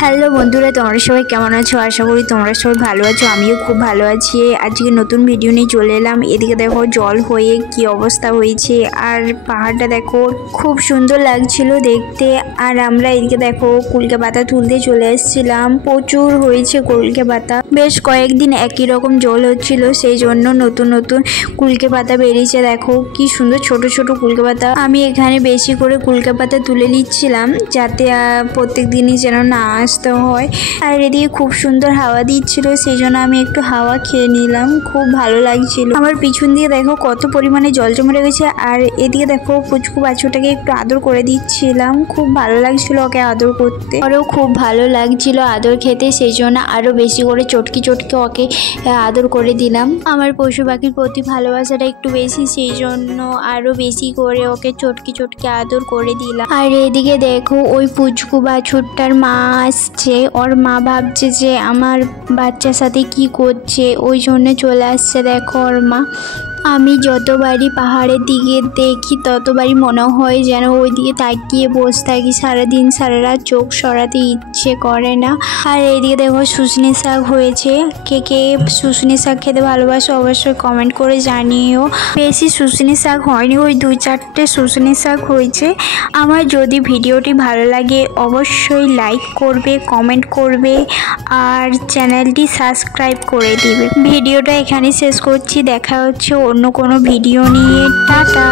Hello বন্ধুরা, তোমরা সবাই কেমন আছো? আশা করি তোমরা সবাই ভালো আছো। আমিও খুব ভালো আছি। আজকে নতুন ভিডিও নিয়ে চলে এলাম। এদিকে দেখো জল হয়ে কি অবস্থা হয়েছে, আর পাহাড়টা দেখো খুব সুন্দর লাগছিল দেখতে। আর আমরা এদিকে দেখো কুলকে পাতা তুলতে চলে এসেছিলাম। প্রচুর হয়েছে কুলকে পাতা, বেশ কয়েকদিন একই রকম জল হচ্ছিল, সেই জন্য নতুন নতুন কুলকে পাতা বেরিয়েছে। দেখো কি সুন্দর ছোট ছোট কুলকে পাতা। আমি এখানে বেশি করে কুলকে পাতা তুলে নিচ্ছিলাম, যাতে প্রত্যেক দিনই যেন না আসতে হয়। আর এদিকে খুব সুন্দর হাওয়া দিচ্ছিল, সেই জন্য আমি একটু হাওয়া খেয়ে নিলাম, খুব ভালো লাগছিল। আমার পিছন দিয়ে দেখো কত পরিমাণে জল জমে রেখেছে। আর এদিকে দেখো পুচকু বাছুরটাকে একটু আদর করে দিচ্ছিলাম, খুব ভালো লাগছিল ওকে আদর করতে। আরও খুব ভালো লাগছিল আদর খেতে, সেই জন্য আরও বেশি করে চটকি চটকে ওকে আদর করে দিলাম। আমার পশু পাখির প্রতি ভালোবাসাটা একটু বেশি, সেই জন্য আরও বেশি করে ওকে চটকি চটকে আদর করে দিলাম। আর এদিকে দেখো ওই পুচকু বাছুরটার মা আসছে, ওর মা ভাবছে যে আমার বাচ্চার সাথে কি করছে, ওই জন্য চলে আসছে দেখো ওর মা। আমি যতবারই পাহাড়ের দিকে দেখি ততবারই মনে হয় যেন ওই দিকে তাকিয়ে বসে থাকি সারাদিন সারা রাত, চোখ সরাতে ইচ্ছে করে না। আর এইদিকে দেখো শুশনি শাক হয়েছে। কে কে শুশনি শাক খেতে ভালোবাসো অবশ্যই কমেন্ট করে জানিও। বেশি শুশনি শাক হয়নি, ওই 2-4টে শুশনি শাক হয়েছে। আমার যদি ভিডিওটি ভালো লাগে অবশ্যই লাইক করবে, কমেন্ট করবে আর চ্যানেলটি সাবস্ক্রাইব করে দিবে। ভিডিওটা এখানে শেষ করছি, দেখা হচ্ছে অন্য কোনো ভিডিও নিয়ে। টাটা।